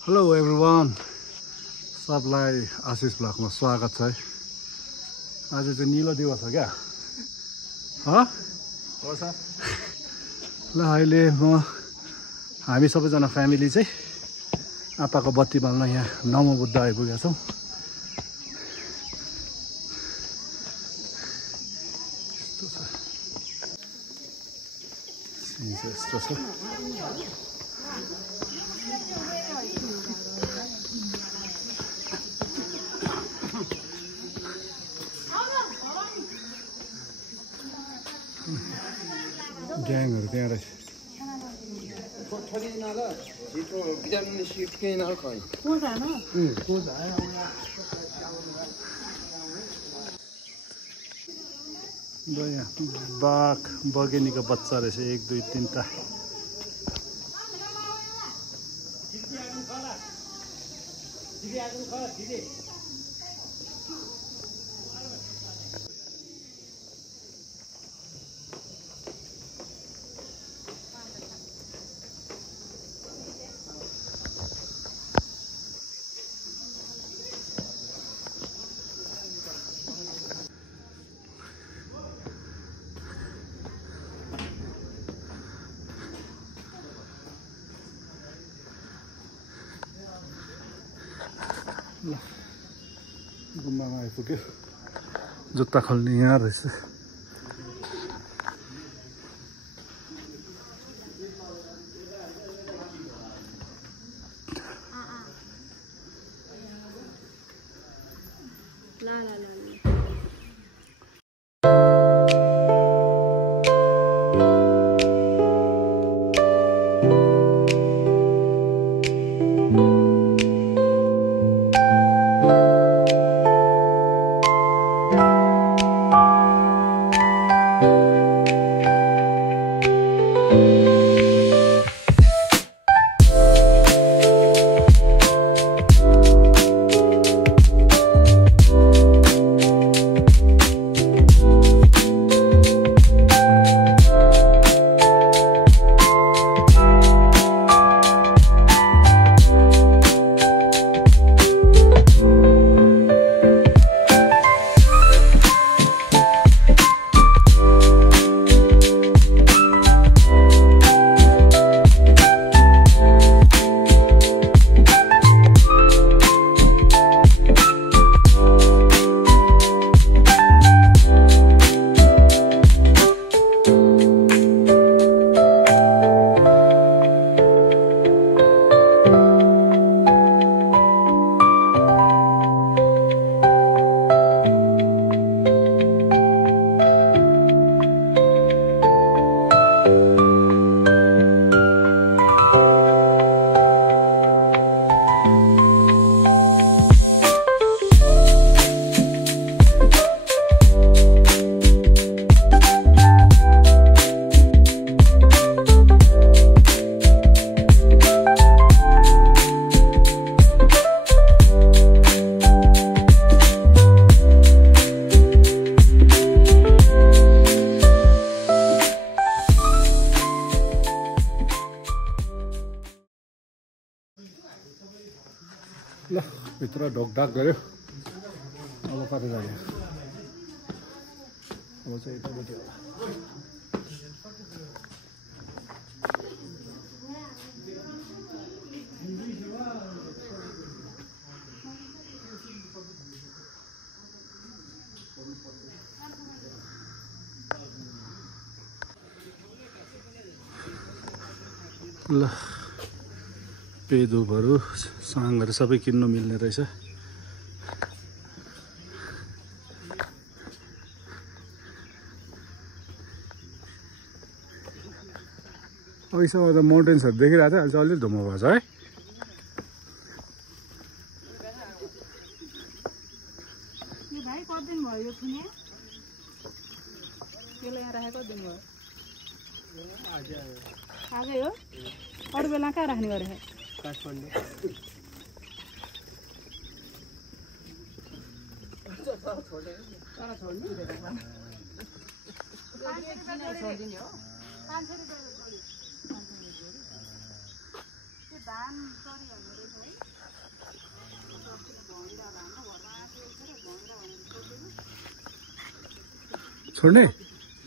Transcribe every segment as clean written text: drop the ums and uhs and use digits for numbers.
Hello everyone, सबलाई आशिष ब्लगमा स्वागत छ है। आज चाहिँ निलो दिवस हो क्या हो सर। ल अहिले हामी सबैजना फ्यामिली चाहिँ आपाको बत्ती बाल्न यहाँ नमोबुद्ध आइपुगेका छौँ। यस्तो छ ग्याङहरु त्यहाँ रहेछ। यहाँ बाघ बगेनीको बच्चा रहेछ 1 2 3 टा। गुम्बामा आइपुग्यो। जुत्ता खोल्ने यहाँ रहेछ। ल भित्र ढोकढाक गऱ्यो। अब कता जाने? अब चाहिँ यतापट्टि होला। ल पेदोपहरू साङहरू सबै किन्नु मिल्ने रहेछ। अहिलेसम्म त माउन्टेन्सहरू देखिरहेको थियो, अहिले चाहिँ अलिक धुम्म भएको छ है। आजै हो? अरू बेला कहाँ राख्ने गरे? काठमाडौँ। धान सरी छोड्ने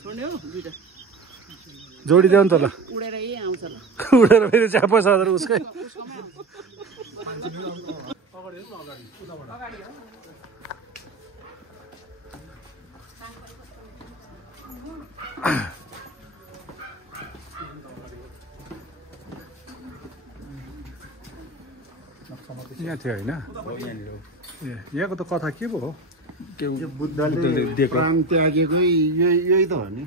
छोड्ने हो दुईटा जोडिदेऊ नि त ल उडेर यही आउँछ ल उडेर फेरि 4-5 उसकै यहाँ थियो होइन ए यहाँको त कथा के पो हो बुद्धले प्राण त्यागेकै यही त हो नि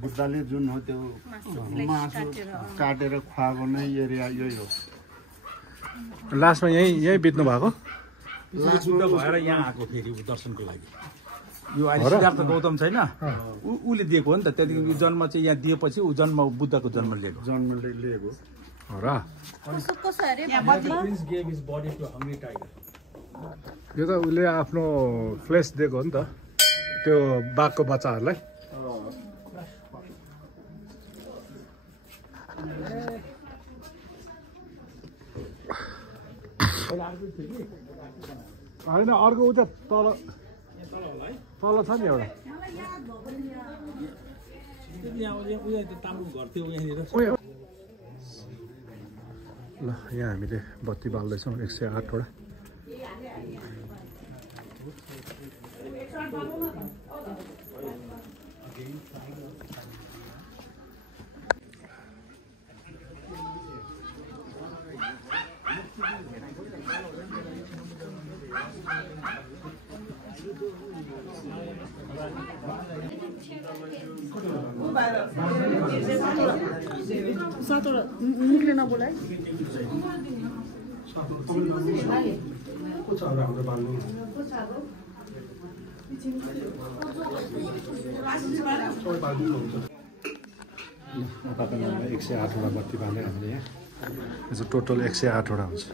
बुद्धले जुन हो त्यो मासु काटेर खुवाएको नै एरिया यही हो लास्टमा यही बित्नु भएको बुद्ध भएर यहाँ आएको फेरि दर्शनको लागि यो अहिले सिद्धार्थ गौतम छैन उसले दिएको हो नि त त्यहाँदेखि जन्म चाहिँ यहाँ दिएपछि ऊ जन्म बुद्धको जन्म लिएको जन्मले लिएको हो र यो त उसले आफ्नो फ्लेस दिएको हो नि त त्यो बाघको बच्चाहरूलाई होइन अर्को उता तल तल छ नि एउटा ल यहाँ हामीले बत्ती बाल्दैछौँ 108 वटा सातवटा मुखले नबोलाइ अपाको नाममा 108 वटा बत्ती बाल्यो हामीले यहाँ यो चाहिँ टोटल 108 वटा हुन्छ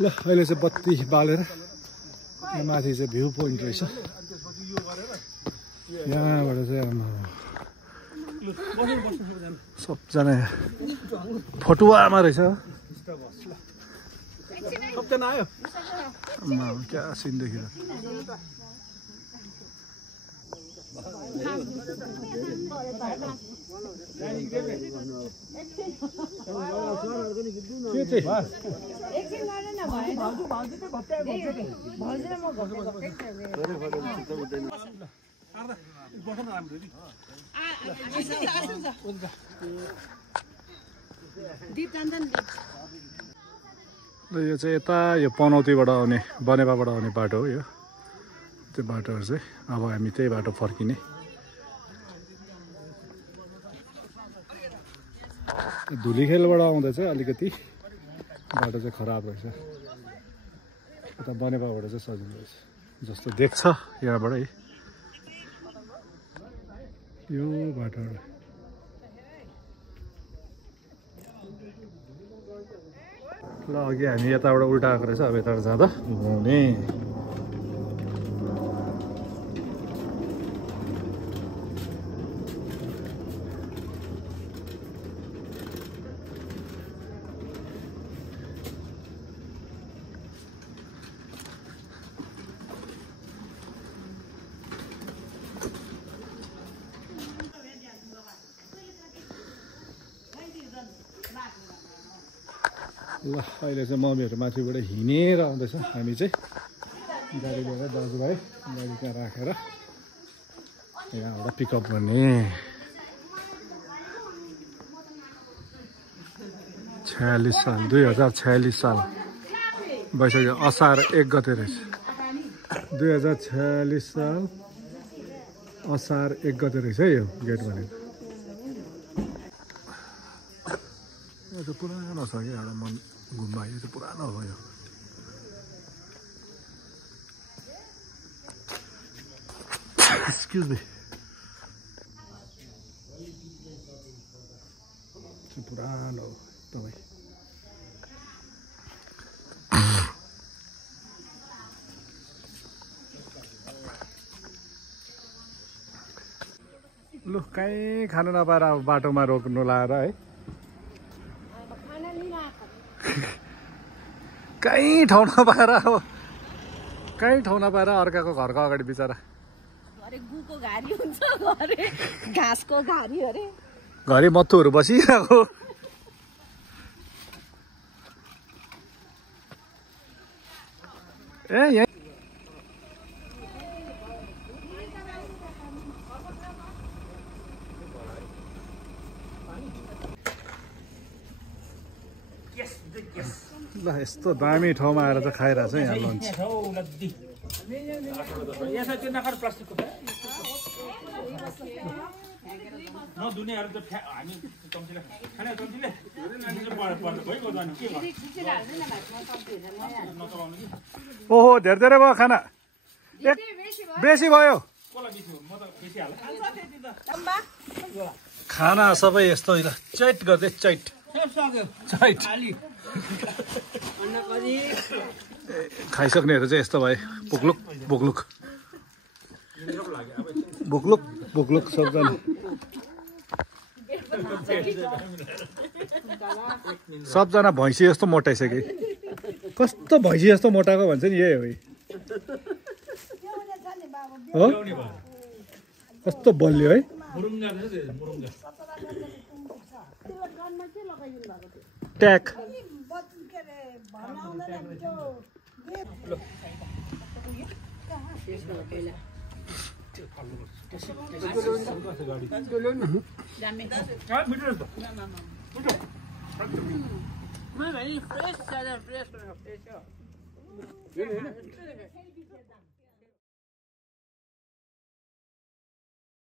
ल अहिले चाहिँ बत्ती बालेर यहाँ माथि चाहिँ भ्यू पोइन्ट रहेछ यहाँबाट चाहिँ सबजना फटुवामा रहेछ सबजना आयो क्या सिन देखिर र यो चाहिँ यता यो पनौतीबाट आउने बनेपाबाट आउने बाटो हो यो त्यो बाटोहरू चाहिँ अब हामी त्यही बाटो फर्किने धुलीखेलबाट आउँदा चाहिँ अलिकति बाटो चाहिँ खराब रहेछ यता बनेपाबाट चाहिँ सजिलो रहेछ जस्तो देख्छ यहाँबाट है यो बाटोबाट ल अघि हामी यताबाट उल्टा आएको रहेछ अब यताबाट जाँदा घुमाउने ल अहिले चाहिँ मम्मीहरू माथिबाट हिँडेर आउँदैछ हामी चाहिँ गाडी लिएर दाजुभाइ गाडी त्यहाँ राखेर यहाँबाट पिकअप गर्ने 46 साल 2046 साल भइसक्यो असार 1 गते रहेछ 2046 साल असार 1 गते रहेछ है यो गेट भनेको यो चाहिँ पुरानो छ क्या एउटा मन गुम्बा यो चाहिँ पुरानो हो यो एक्सक्युज मी पुरानो हो तपाईँ ल लु कहीँ खानु नपाएर अब बाटोमा रोक्नु लाएर है कहीँ ठाउँ नपाएर अब कहीँ ठाउँ नपाएर अर्काको घरको अगाडि बिचरा गुको घारी हुन्छ घरे घाँसको घारी अरे घरि मत्तुहरू बसिरहेको ए यहाँ ल यस्तो दामी ठाउँमा आएर चाहिँ खाइरहेछ यहाँ लन्च ओहो धेरै धेरै भयो खाना बेसी भयो खाना सबै यस्तो चैट गर्दै चैट चैट खाइसक्नेहरू चाहिँ यस्तो भयो बुक्लुक बुक्लुक बुक्लुक बुक्लुक सबजना सबजना भैँसी जस्तो मोटाइसक्यो कस्तो भैँसी जस्तो मोटाएको भन्छ नि यही हो कस्तो बलियो है ट्याक फ्रेस